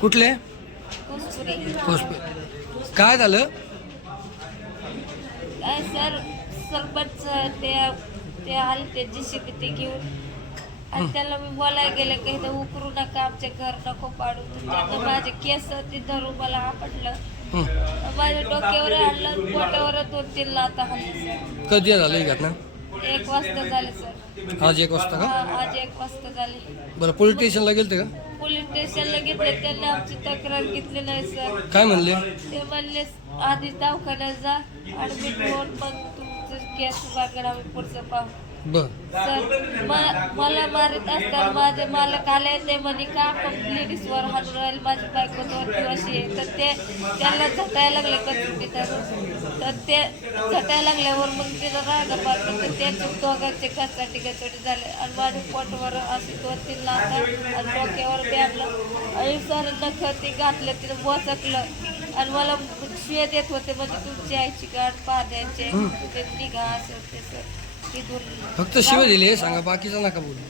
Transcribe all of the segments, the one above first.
कुठले? काय झालं? सर सरपंच ते ते आले ते जीसीबी ते घेऊन. आणि त्याला मी बोलायला गेले की इथं उकरू नका आमचे घर नको पाडू. त्यानं माझे केस ते धरून मला आपटलं. माझ्या डोक्यावर आणलं पोटावर दोन तीन लाता हल्ले कधी झालं घटना? एक वाजता झाले सर. आज एक वाजता का? आज एक वाजता झाले. बरं पोलीस स्टेशनला गेलते का? पोलीस स्टेशनला घेतले त्यांनी आमची तक्रार घेतली नाही सर. काय म्हणले? ते म्हणले आधी दवाखान्यात जा ऍडमिट होऊन मग तुमचं केस वगैरे आम्ही पुढचं पाहू. बर. सर म- मला मारित असताना माझे मालक आले ते म्हणे का आपण लेडीजवर हाणून राहील माझी बायको दोन दिवस आहे. तर ते त्याला झटायला लागले कचुकी तर ते झटायला लागल्यावर मग तिथं राहायला पाहिजे तर त्यांचे दोघांचे कचाटी कचाटी झाले. आणि माझ्या पोटवर असे दोन तीन लाथा आणि डोक्यावर बॅगलं आणि सर नख ते घातलं तिथं बोचकलं आणि मला शिव्या देत होते म्हणजे तुमची आईची गाठ पाहण्याचे ते निघा असं ते सर. फक्त शिव दिले हे सांगा बाकीचं नका बोलू.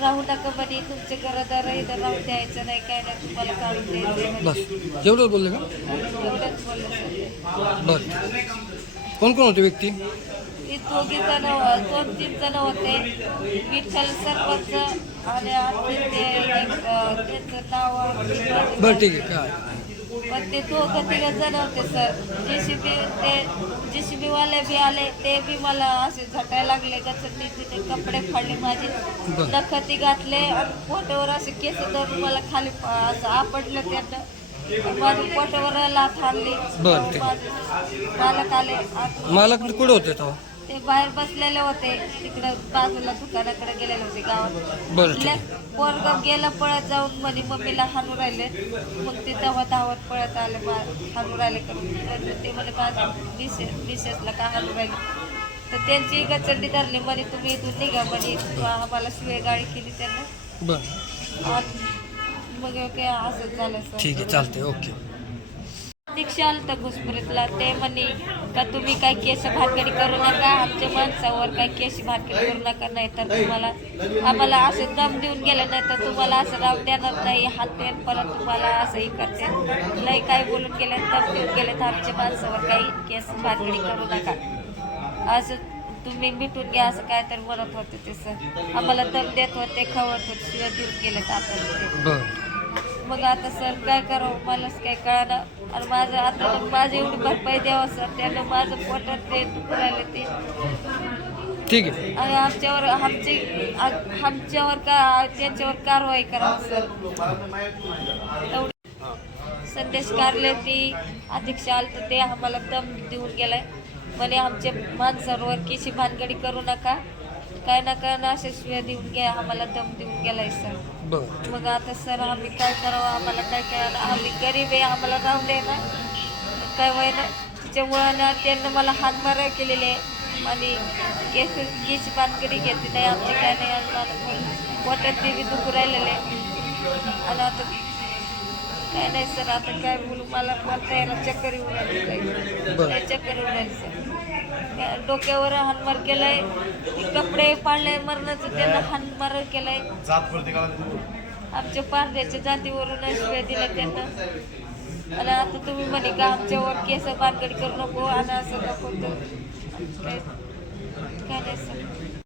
राहू नका म्हणे तुमचे घरदार इथं राहून द्यायचं नाही काय नाही तुम्हाला काढून द्यायचं. बस. एवढंच बोलले का? एवढंच बोलले सर. बर. कोण कोण होते व्यक्ती? ती दोघी जण दोन तीन जण होते. विठ्ठल सरपंच आणि ते एक अं, त्यांचं नाव आहे. बरं ठीक आहे काय? पण ते तिघ जण होते सर? जेसीबी ते जेसीबी वाले बी आले ते बी मला असे झटायला लागले गचंडी तिथे कपडे फाडले माझे. नखती घातले आणि पोटावर असे केस धरून मला खाली असं आपटलं त्यांना माझ्या पोटावर लाथ आणली. माझे मालक आले. आत- मला कुठे होते तेव्हा? ते बाहेर बसलेले होते. तिकडं बाजूला दुकानाकडे गेलेले होते गावात. बरं ठीक. आहे. ले- पोरगं गेलं पळत जाऊन म्हणे मम्मीला हाणू राहिले. मग ते तेव्हा धावत पळत आले हाणू राहिले. करून तर ते म्हणे माझ्या मिसेस मिसेसला का हाणू राहिले? तर त्यांची गचंडी धरली म्हणे तुम्ही इथून निघा म्हणे आम्हाला शिवाय गाडी केली त्यांना. बरं. आणि मग काय असंच झालं सर. ठीक आहे चालतंय. ओके. रिक्षा आलं तर घुसपुरीतला ते म्हणे का तुम्ही काय केस भानगडी करू नका आमच्या माणसावर काय केस भानगडी करू नका नाही तर तुम्हाला आम्हाला असं दम देऊन गेलं नाही तर तुम्हाला असं राव देणार नाही हात देऊन परत तुम्हाला असंही करते. लई काय बोलून गेले दम देऊन गेले तर आमच्या माणसावर काही केस भानगडी करू नका. असं तुम्ही मिटून घ्या असं काय तर म्हणत होते ते सर. आम्हाला दम देत होते खवत होते शिवाय देऊन गेले तर आपण मग आता सर काय करावं? मलाच काय कळणार आणि माझं आता मग माझी एवढी भरपाई द्यावं सर. त्यानं माझं पोटात ते राहिलं ते. ठीक आहे. आणि आमच्यावर आमची आ- आमच्यावर का त्यांच्यावर कारवाई करावं सर. एवढी संदेश कारले ती अध्यक्ष आलं तर ते आम्हाला दम देऊन गेलाय. म्हणे आमच्या माणसांवर किशी भानगडी करू नका. काय ना काय ना असे शिव्या देऊन घ्या आम्हाला दम देऊन गेलाय सर. बरं. मग आता सर आम्ही काय करावं? आम्हाला काय करायला? आम्ही गरीब आहे आम्हाला राहू दे ना. काय वय ना? त्याच्यामुळं ना त्यांना मला हातमारा केलेली. आहे आणि केस केस बांधकरी घेतली नाही आमचे काय नाही आणि पोटात ते बी दुखू राहिलेले. आणि आता काय नाही सर आता काय बोलू? मला मला यायला चक्कर येऊन राहिली. लय चक्कर येऊन राहिली सर? डोक्यावर हानमार केलाय. कपडे पाडले मरणाचं त्यांना हानमार केलाय. आमच्या पारद्याच्या जातीवरून शिव्या दिल्या त्यांना. आणि आता तुम्ही म्हणे का आमच्यावर केस बारगडी करू नको आणि असं नको काय नाही